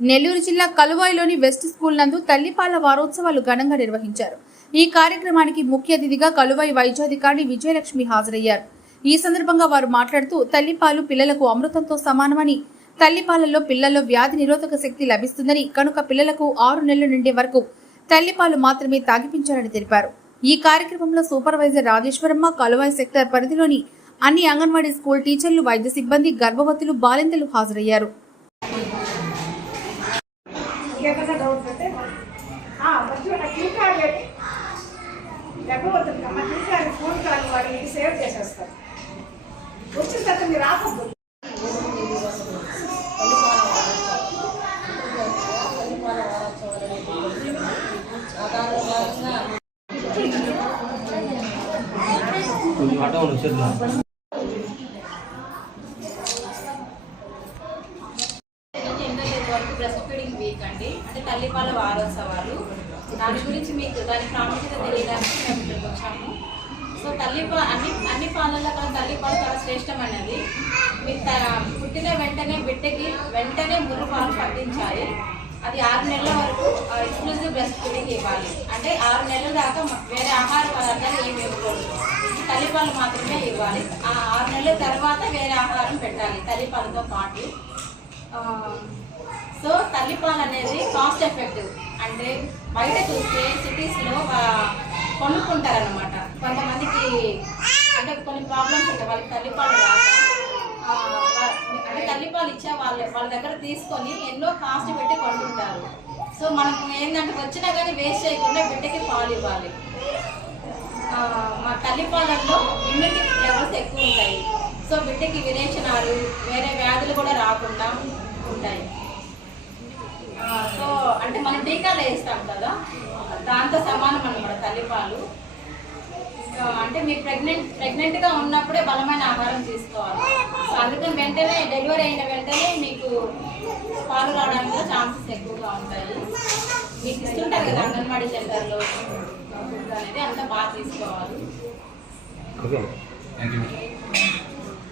నెల్లూరు జిల్లా కలువాయిలోని west school నందు తల్లిపాల వారోత్సవాలు ఘనంగా నిర్వహించారు. ఈ కార్యక్రమానికి ముఖ్య అతిథిగా కలువాయి వైద్యాధికారి విజయలక్ష్మి హాజరయ్యారు. ఈ సందర్భంగా వారు మాట్లాడుతూ తల్లిపాలు పిల్లలకు అమృతంతో సమానమని తల్లిపాలలో పిల్లల్లో వ్యాధి నిరోధక శక్తి లభిస్తుందని కనుక పిల్లలకు ఆరు నెలలు నుండే వరకు తల్లిపాలు మాత్రమే తాగిపించాలని తెలిపారు. ఈ కార్యక్రమంలో సూపర్వైజర్ రాజేశ్వరమ్మ కలువాయి సెక్టర్ పరిధిలోని అన్ని అంగన్వాడీ స్కూల్ టీచర్లు వైద్య సిబ్బంది గర్భవతులు బాలింతలు హాజరయ్యారు. ఇంకేమైనా డౌట్స్ అంటే మంచిగా నాకు క్లిక్ కార్డ్ పెట్టి గర్భవతులు మా క్యూ ఫోన్ కాల్ వాడికి సేవ్ చేసేస్తారు. వచ్చిన తర్వాత మీరు రాకూడదు. ఆటో వచ్చేద్దాం వరకు బ్రెస్ట్ ఫీడింగ్ వీక్ అండి. అంటే తల్లిపాల వారోత్సవాలు. దాని గురించి మీకు దాని ప్రాముఖ్యత తెలియడానికి మేము ఇక్కడికి వచ్చాము. సో తల్లిపా అన్ని అన్ని పాలల్లో కన్నా తల్లిపాలు చాలా శ్రేష్టమైనది మీకు త- పుట్టిన వెంటనే బిడ్డకి వెంటనే ముర్రు పాలు పట్టించాలి అది ఆరు నెలల వరకు ఎక్స్క్లూజివ్ బ్రెస్ట్ ఫీడింగ్ ఇవ్వాలి. అంటే ఆరు నెలల దాకా వేరే ఆహార పదార్థాలు ఏమి ఇవ్వకూడదు. తల్లిపాలు మాత్రమే ఇవ్వాలి. ఆ ఆరు నెలల తర్వాత వేరే ఆహారం పెట్టాలి తల్లిపాలతో పాటు. తల్లిపాలు అనేది కాస్ట్ ఎఫెక్టివ్ అంటే బయట చూస్తే సిటీస్లో కొనుక్కుంటారనమాట కొంతమందికి అంటే కొన్ని ప్రాబ్లమ్స్ ఉంటాయి. వాళ్ళకి తల్లిపాలు అంటే తల్లిపాలు ఇచ్చే వాళ్ళ వాళ్ళ దగ్గర తీసుకొని ఎన్నో కాస్ట్ పెట్టి కొంటుంటారు. సో మనకు ఏంటంటే వచ్చినా కానీ వేస్ట్ చేయకుండా బిడ్డకి పాలు ఇవ్వాలి. మా తల్లిపాలల్లో ఇమ్యూనిటీ లెవెల్స్ ఎక్కువ ఉంటాయి. సో బిడ్డకి విరేచనాలు వేరే వ్యాధులు కూడా రాకుండా ఉంటాయి. సో అంటే మనం టీకాలు వేస్తాం కదా. దాంతో సమానం అనమాట తల్లిపాలు అంటే మీరు ప్రెగ్నెంట్ ప్రెగ్నెంట్గా ఉన్నప్పుడే బలమైన ఆహారం తీసుకోవాలి. సో అందుకని వెంటనే డెలివరీ అయిన వెంటనే మీకు పాలు రావడానికి ఛాన్సెస్ ఎక్కువగా ఉంటాయి. మీకు ఇస్తుంటారు కదా అంగన్వాడీ సెంటర్లో ఫుడ్ అనేది అంతా బాగా తీసుకోవాలి. ఓకే. Thank you